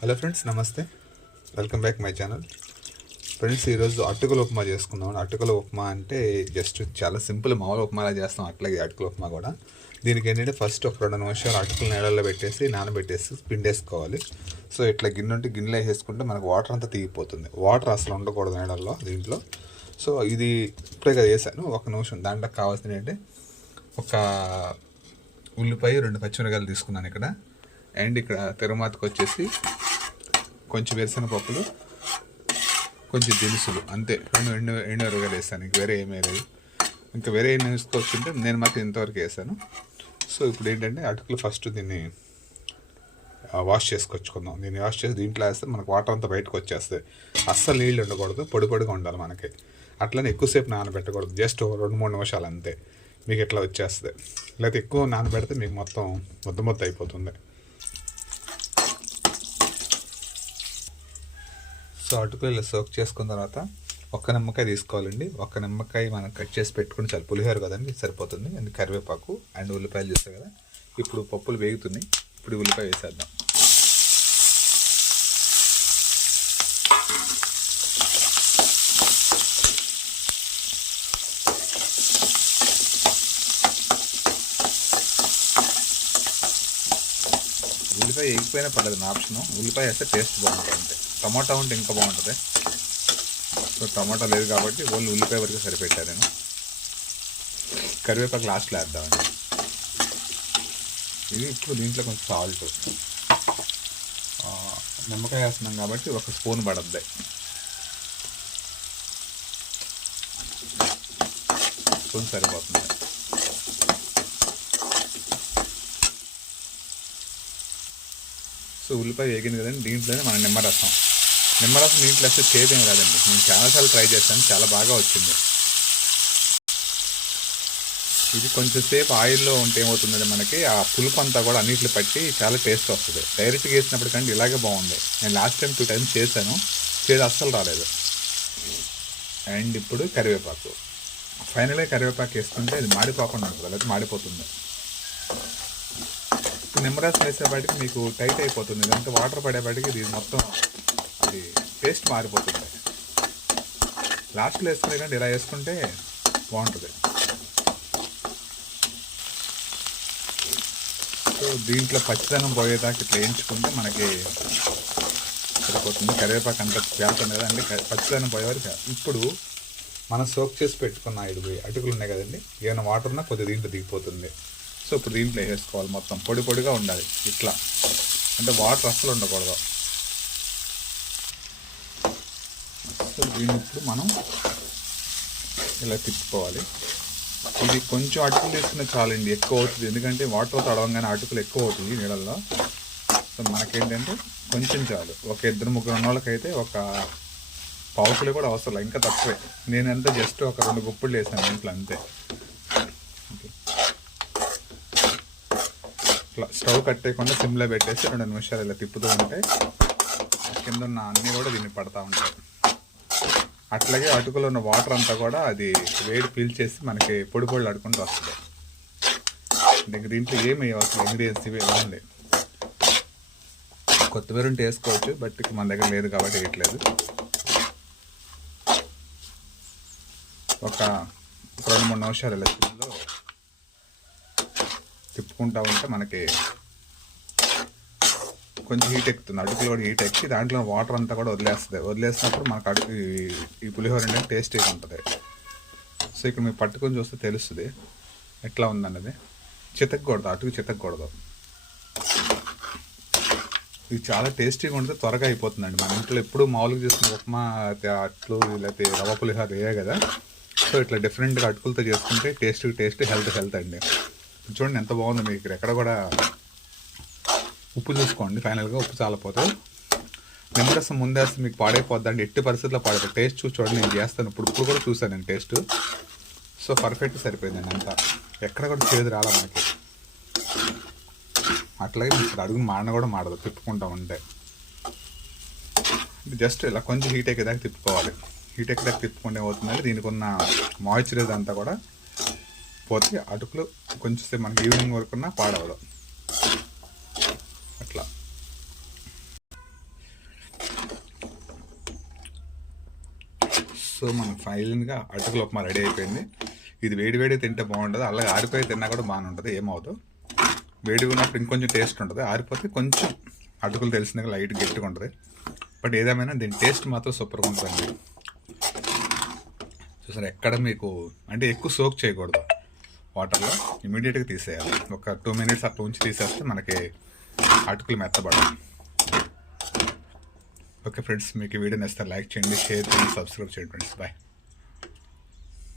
Hello friends నమస్తే welcome back my channel friends ఈరోజు అటుకుల ఉప్మా చేసుకుందాం. అటుకుల ఉప్మా అంటే జస్ట్ చాలా సింపుల్ మామూలు ఉప్మాలా చేస్తాం. అట్లాగే అటుకుల ఉప్మా కూడా. దీనికి ఏంటంటే ఫస్ట్ ఒక రెండు నిమిషాలు అటుకులు నీళ్ళలో పెట్టేసి నానబెట్టేసి పిండేసుకోవాలి. సో ఇట్లా గిన్నె ఉంటే గిన్నెలో వేసుకుంటే మనకు వాటర్ అంతా తీగిపోతుంది. వాటర్ అసలు ఉండకూడదు నీళ్ళల్లో దీంట్లో. సో ఇది ఇప్పుడే కదా వేసాను. ఒక నిమిషం. దాంట్లో కావాల్సింది ఏంటంటే ఒక ఉల్లిపాయ రెండు పచ్చిమిరకాయలు తీసుకున్నాను ఇక్కడ. అండ్ ఇక్కడ తిరుమాతకు వచ్చేసి కొంచెం వేరుశనగ పప్పులు కొంచెం దినుసులు. అంతే. రెండు ఎండు ఎండు ఎరగలు వేసాను ఇంక వేరే ఏమీ లేదు. ఇంకా వేరే ఏం వేసుకోవచ్చుంటే నేను మాత్రం ఇంతవరకు వేసాను సో ఇప్పుడు ఏంటంటే అటుకులు ఫస్ట్ దీన్ని వాష్ చేసుకొచ్చుకుందాం. దీన్ని వాష్ చేసి దీంట్లో వేస్తే మనకు వాటర్ అంతా బయటకు వచ్చేస్తుంది. అస్సలు నీళ్ళు ఉండకూడదు. పొడి పొడిగా ఉండాలి మనకి. అట్లనే ఎక్కువసేపు నానబెట్టకూడదు. జస్ట్ రెండు మూడు నిమిషాలు అంతే. మీకు ఇట్లా వచ్చేస్తుంది. లేకపోతే ఎక్కువ నానబెడితే మీకు మొత్తం ముద్ద ముద్ద అయిపోతుంది. సో అటుకులు సోక్ చేసుకున్న తర్వాత ఒక్క నిమ్మకాయ తీసుకోవాలండి. ఒక్క నిమ్మకాయ మనం కట్ చేసి పెట్టుకుని చాలా. పులిహోర కదండి సరిపోతుంది. అండ్ కరివేపాకు అండ్ ఉల్లిపాయలు చేస్తాం కదా? ఇప్పుడు పప్పులు వేగుతున్నాయి. ఇప్పుడు ఉల్లిపాయ వేసేద్దాం. ఉల్లిపాయ వేగిపోయినా పడదు నా ఆప్షను. ఉల్లిపాయ వేస్తే టేస్ట్ బాగుంటుంది టమాటా ఉంటే ఇంకా బాగుంటుంది. సో టమాటా లేదు కాబట్టి ఓన్లీ ఉల్లిపాయ వరకు సరిపెట్టా నేను. కరివేపాకు లాస్ట్లో వేద్దామండి ఇది ఇప్పుడు దీంట్లో కొంచెం సాల్ట్ నిమ్మకాయ వేస్తున్నాం కాబట్టి ఒక స్పూన్ పడద్ది. స్పూన్ సరిపోతుంది. సో ఉల్లిపాయ వేగింది కదండి దీంట్లోనే మనం నిమ్మరసం నిమ్మరసం దీంట్లో వస్తే చేదేం కాదండి. నేను చాలాసార్లు ట్రై చేశాను చాలా బాగా వచ్చింది. ఇది కొంచెం సేపు ఆయిల్లో ఉంటే ఏమవుతుందంటే మనకి ఆ పులుపు అంతా కూడా అన్నిట్లో పట్టి చాలా టేస్ట్ వస్తుంది. డైరెక్ట్గా వేసినప్పుడు కంటే ఇలాగే బాగుంది నేను లాస్ట్ టైం టూ టైమ్స్ చేశాను చేదు అస్సలు రాలేదు. అండ్ ఇప్పుడు కరివేపాకు. ఫైనల్గా కరివేపాకు వేసుకుంటే అది మాడిపోకుండా ఉంటుంది లేకపోతే మాడిపోతుంది. నిమ్మరసం వేసేపాటికి మీకు టైట్ అయిపోతుంది ఇదంతా వాటర్ పడేపాటికి ఇది మొత్తం టేస్ట్ మారిపోతుంది. లాస్ట్లో వేసుకునే కంటే ఇలా వేసుకుంటే బాగుంటుంది. సో దీంట్లో పచ్చిదనం పోయేదాకా ఇట్లా వేయించుకుంటే మనకి సరిపోతుంది. కరివేపాకు అంత పేలుతుంది కదా అంటే పచ్చిదనం పోయేవారు ఇప్పుడు మనం సోక్ చేసి పెట్టుకున్న ఇవి అటుకులు ఉన్నాయి కదండి. ఏమైనా వాటర్ ఉన్నా కొద్దిగా దీంట్లో దిగిపోతుంది. సో ఇప్పుడు దీంట్లో వేసుకోవాలి మొత్తం. పొడి పొడిగా ఉండాలి. ఇట్లా. అంటే వాటర్ అస్సలు ఉండకూడదు. సో దీన్ని ఇప్పుడు మనం ఇలా తిప్పుకోవాలి. ఇది కొంచెం అటుకులు తీసుకున్న చాలండి ఎక్కువ అవుతుంది. ఎందుకంటే వాటర్ తడవంగానే అటుకులు ఎక్కువ అవుతుంది నీళ్ళల్లో. సో మనకేంటంటే కొంచెం చాలు. ఒక ఇద్దరు ముగ్గురు ఉన్న వాళ్ళకైతే ఒక పావుకులు కూడా అవసరం లేదు, ఇంకా తక్కువే. నేనంతా జస్ట్ ఒక రెండు గుప్పులు వేసాను ఇంట్లో అంతే. ఇట్లా స్టవ్ కట్టేయకుండా సిమ్లో పెట్టేసి రెండు నిమిషాలు ఇలా తిప్పుతూ ఉంటే కింద ఉన్న అన్నీ కూడా దీన్ని పడతా ఉంటాయి. అట్లాగే అటుకులో ఉన్న వాటర్ అంతా కూడా అది వేడి పీల్చేసి మనకి పొడి పొడి అడుకుంటూ వస్తుంది. ఇంకా దీంట్లో ఏమి అసలు ఇంగ్రీడియంట్స్ ఇవి ఇవ్వండి కొత్తిమీర ఉంటే వేసుకోవచ్చు బట్ మన దగ్గర లేదు కాబట్టి వేయట్లేదు. ఒక రెండు మూడు నిమిషాలు ఇలా సిమ్లో తిప్పుకుంటా ఉంటే మనకి కొంచెం హీట్ ఎక్కుతుంది. అడుగులు కూడా హీట్ ఎక్కి దాంట్లో వాటర్ అంతా కూడా వదిలేస్తుంది. వదిలేసినప్పుడు మనకు అడుగు ఈ- పులిహోర అనేది టేస్టీగా ఉంటుంది. సో ఇక్కడ మీరు పట్టుకొని చూస్తే తెలుస్తుంది ఎట్లా ఉందన్నది. చితకూడదు అటుకు చితక్కూడదు. ఇది చాలా టేస్టీగా ఉంటుంది త్వరగా అయిపోతుందండి. మన ఇంట్లో ఎప్పుడు మామూలుగా చేసుకున్న ఉప్మా అట్లు లేకపోతే రవ్వ పులిహోర వేయ కదా. సో ఇట్లా డిఫరెంట్గా అటుకులతో చేసుకుంటే టేస్ట్ టేస్ట్ హెల్త్ హెల్త్ అండి. చూడండి ఎంత బాగుందో మీకు. ఇక్కడ ఎక్కడ కూడా ఉప్పు చూసుకోండి ఫైనల్గా ఉప్పు చాలపోతే. నిమ్మరసం ముందేస్తే మీకు పాడైపోద్ది ఎట్టి పరిస్థితుల్లో పాడైపోతుంది టేస్ట్ చూసి చూడండి నేను చేస్తాను. ఇప్పుడు ఇప్పుడు కూడా చూసాను నేను టేస్ట్. సో పర్ఫెక్ట్ సరిపోయిందండి అంతా. ఎక్కడ కూడా చేదు రాలా మనకి. అట్లాగే మీకు ఇక్కడ అడుగుని మాడన కూడా మాడదు. తిప్పుకుంటా ఉంటే. జస్ట్ ఇలా కొంచెం హీట్ ఎక్కేదాకా తిప్పుకోవాలి. హీట్ ఎక్కేదాకా తిప్పుకుంటే పోతుందంటే దీనికి ఉన్న మాయిశ్చరైజ్ అంతా కూడా పోతే అటుకులు కొంచెం మనకి ఈవినింగ్ వరకు పాడవదు అట్లా సో మన ఫైనల్గా అటుకుల ఉప్మా రెడీ అయిపోయింది. ఇది వేడి వేడి తింటే బాగుంటుంది. అలాగే ఆరిపోయి తిన్నా కూడా బాగానే ఉంటుంది. ఏమవుతుంది వేడిగా ఉన్నప్పుడు ఇంకొంచెం టేస్ట్ ఉంటుంది. ఆరిపోతే కొంచెం అటుకులు తెలిసిన లైట్ గట్టిగా ఉంటుంది. బట్ ఏదేమైనా దీని టేస్ట్ మాత్రం సూపర్గా ఉంటుందండి. చూసారు ఎక్కడ మీకు అంటే ఎక్కువ సోక్ చేయకూడదు. వాటర్లో ఇమీడియట్గా తీసేయాలి. ఒక టూ మినిట్స్ అట్లా ఉంచి తీసేస్తే మనకి అటుకులు మెత్తబడాలి ఓకే ఫ్రెండ్స్ మీకు వీడియో నచ్చితే లైక్ చేయండి షేర్ చేయండి సబ్స్క్రైబ్ చేయండి ఫ్రెండ్స్. బాయ్